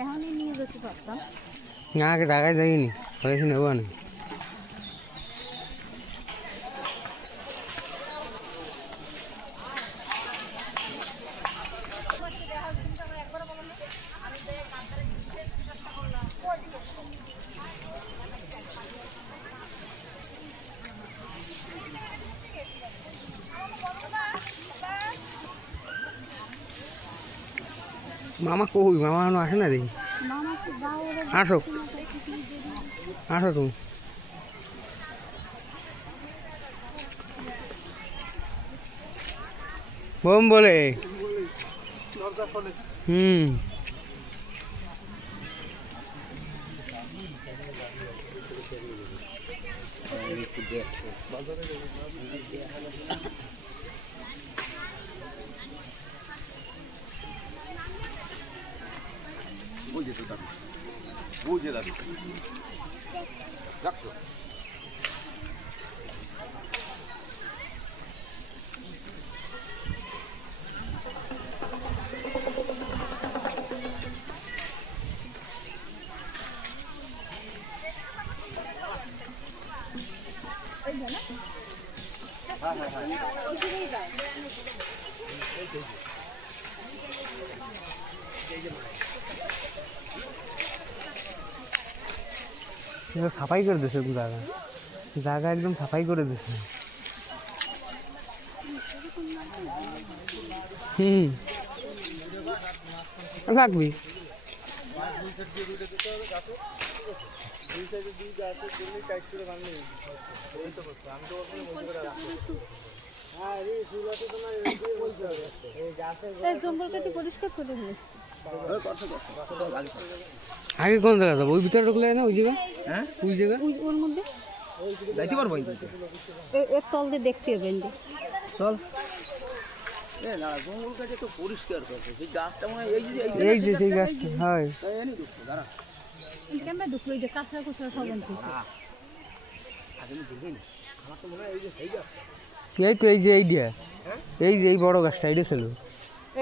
এখনই নিয়ে যেতে পারতাম না, আগে জায়গায় যাইনি, হয়েছে নেবো না। মামা কই? মামা এখনো আসে না দেখি। আসো আসো তুমি। বোম বলে বুঝে যাবে রাখছো। সাফাই করে দিয়েছে জায়গা, জায়গা একদম সাফাই করে দিয়েছে। লাগবি জঙ্গল কেটে পরিষ্কার করে আগে কোন জায়গা যাবো? ওই ভিতরে ঢুকলে না ওই জায়গা? হ্যাঁ ওই জায়গা ওর মধ্যে যাইতে পারবো? এর তল দিয়ে দেখতে হবে। চল। জঙ্গল কাছে তো পরিষ্কার করছে সেই গাছটা মনে হয় এই যে সেই গাছটা হয়। কেমন ঢুকলো? এই যে কাঁচরা কুচরা সব এই তো এই যে এইটা, এই যে এই বড় গাছটা এইটা ছিল,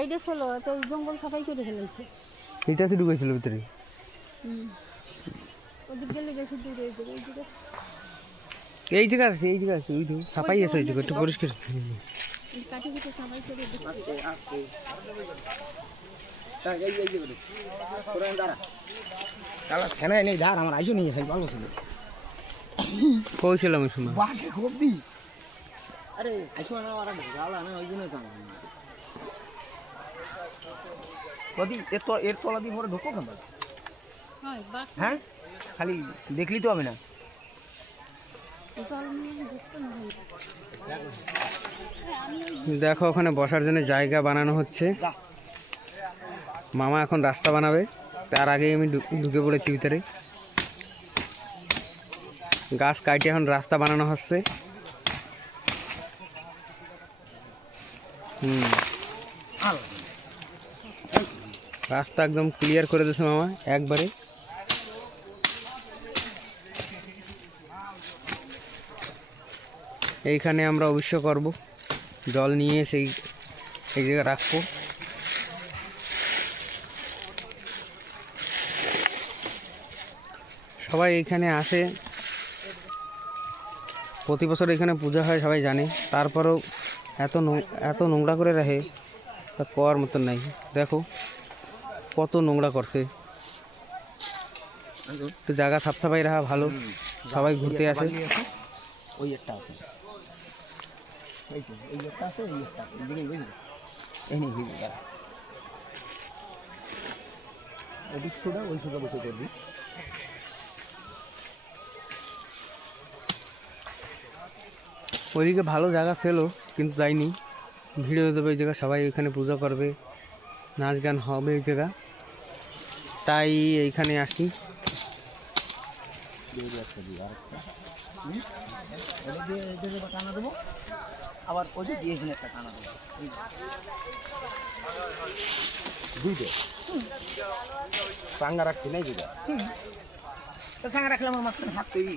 এইটা ছিল তো জঙ্গল সাফাই করে ফেলেছে। এইটা সে ঢুকেছিল ভিতরে। ওদের গেলে বেশি দূরে এই জায়গা আছে, এই জায়গা আছে, ওই তো সাফাই আছে, ওই জায়গা একটু পরিষ্কার। কাঠি কুচে সাফাই করে ফেনাই নেই ধার আমার আইসো নিয়ে ভালো ছিল। কইছিলাম ওই সময় খুব দি আরে আইসো না ওরা গালা না ওই জন্য কদি এর তলা দিয়ে পরে ঢুকো কেন? হ্যাঁ খালি দেখলি তো হবে না। দেখো ওখানে বসার জন্য জায়গা বানানো হচ্ছে। মামা এখন রাস্তা বানাবে, তার আগেই আমি ঢুকে পড়েছি ভিতরে। গাছ কাটে এখন রাস্তা বানানো হচ্ছে। রাস্তা একদম ক্লিয়ার করে দিয়েছে মামা একবারে। এইখানে আমরা অবশ্য করব, জল নিয়ে সেই এই জায়গায় রাখবো। সবাই এইখানে আসে, প্রতি বছর এখানে পূজা হয় সবাই জানে, তারপরেও এত নোংরা করে রাখে তা করার মতন নাই। দেখো কত নোংরা করছে, তো জায়গা সাফ সাফাই রাখা ভালো, সবাই ঘুরতে আসে। ওই একটা আছে, এই একটা আছে, এই একটা আছে, এই নিয়ে ওদিক ছোটা ওই ছোটা বসে করবি। ওইদিকে ভালো জায়গা ছিল কিন্তু যাইনি, ভিড় হয়ে যাবে ওই জায়গা, সবাই ওইখানে পূজা করবে, নাচ গান হবে ওই জায়গা, তাই এইখানে আসি। টানা দেবো, আবার ওই যে দিয়ে এখানে একটা টানা দেবো, দুইটা টাঙ্গা রাখছি নাই দুইটা। টাঙ্গা রাখলে আমার মাঝখানে হাত তৈরি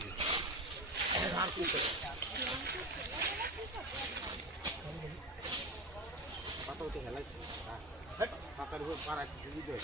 পাতার উপর পাড়া দিতে